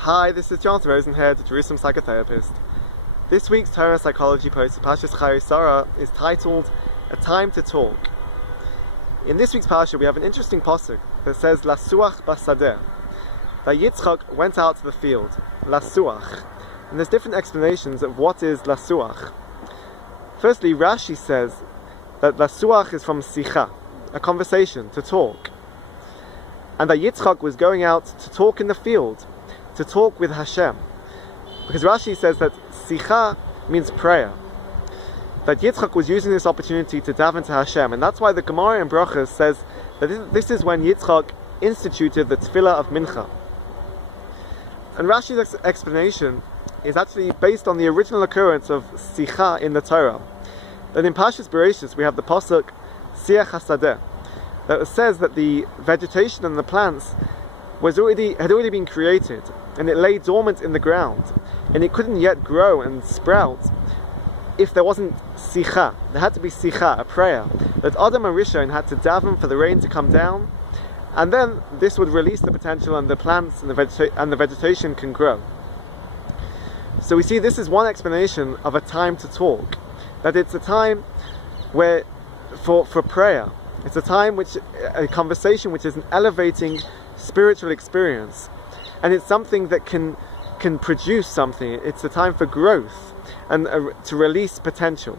Hi, this is Jonathan Rosenhead, Jerusalem psychotherapist. This week's Torah and Psychology post, Parshas Chayei is titled "A Time to Talk." In this week's parsha, we have an interesting pasuk that says "Lasuach basadeh," that Yitzchak went out to the field. Lasuach, and there's different explanations of what is lasuach. Firstly, Rashi says that lasuach is from sicha, a conversation, to talk, and that Yitzchak was going out to talk in the field, to talk with Hashem. Because Rashi says that sicha means prayer. That Yitzchak was using this opportunity to daven to Hashem, and that's why the Gemara in Brachos says that this is when Yitzchak instituted the tefillah of Mincha. And Rashi's explanation is actually based on the original occurrence of sicha in the Torah. That in Parshas Bereshis we have the pasuk Siach HaSadeh, that says that the vegetation and the plants had already been created, and it lay dormant in the ground, and it couldn't yet grow and sprout if there wasn't sicha. There had to be sicha, a prayer, that Adam and Rishon had to daven for the rain to come down, and then this would release the potential, and the plants and the vegetation can grow. So we see this is one explanation of a time to talk, that it's a time where for prayer. It's a time a conversation which is an elevating spiritual experience, and it's something that can produce something. It's a time for growth and to release potential.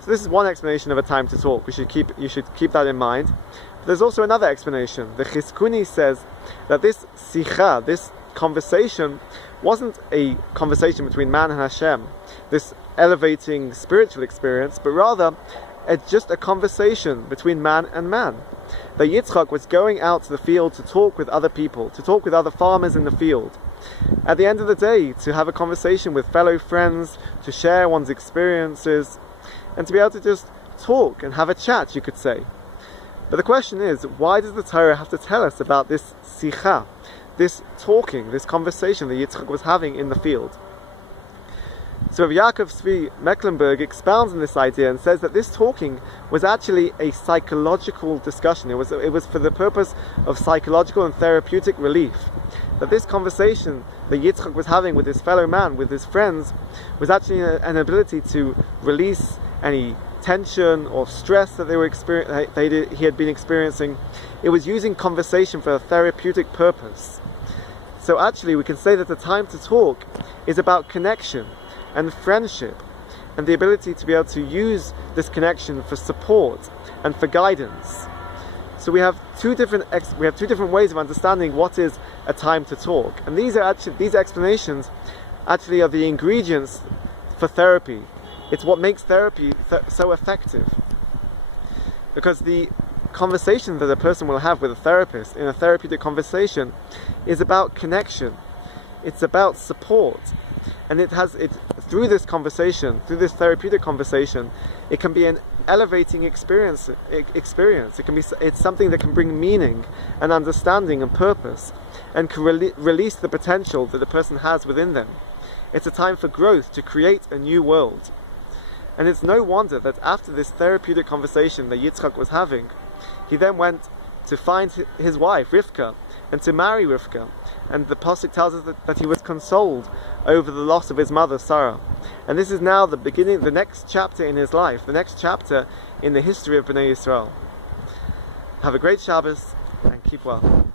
So this is one explanation of a time to talk. You should keep that in mind. But there's also another explanation. The Chizkuni says that this sicha, this conversation, wasn't a conversation between man and Hashem, this elevating spiritual experience, but rather it's just a conversation between man and man. That Yitzchak was going out to the field to talk with other people, to talk with other farmers in the field. At the end of the day, to have a conversation with fellow friends, to share one's experiences, and to be able to just talk and have a chat, you could say. But the question is, why does the Torah have to tell us about this sicha, this talking, this conversation that Yitzchak was having in the field? So Yaakov Zvi Mecklenburg expounds on this idea and says that this talking was actually a psychological discussion. It was for the purpose of psychological and therapeutic relief. That this conversation that Yitzchak was having with his fellow man, with his friends, was actually an ability to release any tension or stress that he had been experiencing. It was using conversation for a therapeutic purpose. So actually we can say that the time to talk is about connection and friendship, and the ability to be able to use this connection for support and for guidance. So we have two different ways of understanding what is a time to talk, and these explanations actually are the ingredients for therapy. It's what makes therapy so effective, because the conversation that a person will have with a therapist in a therapeutic conversation is about connection. It's about support. And through this conversation, through this therapeutic conversation, it can be an elevating experience. It's something that can bring meaning and understanding and purpose, and can release the potential that the person has within them. It's a time for growth, to create a new world. And it's no wonder that after this therapeutic conversation that Yitzchak was having, he then went to find his wife Rivka and to marry Rivka. And the pasuk tells us that he was consoled over the loss of his mother Sarah. And this is now the beginning, the next chapter in his life, the next chapter in the history of Bnei Yisrael. Have a great Shabbos and keep well.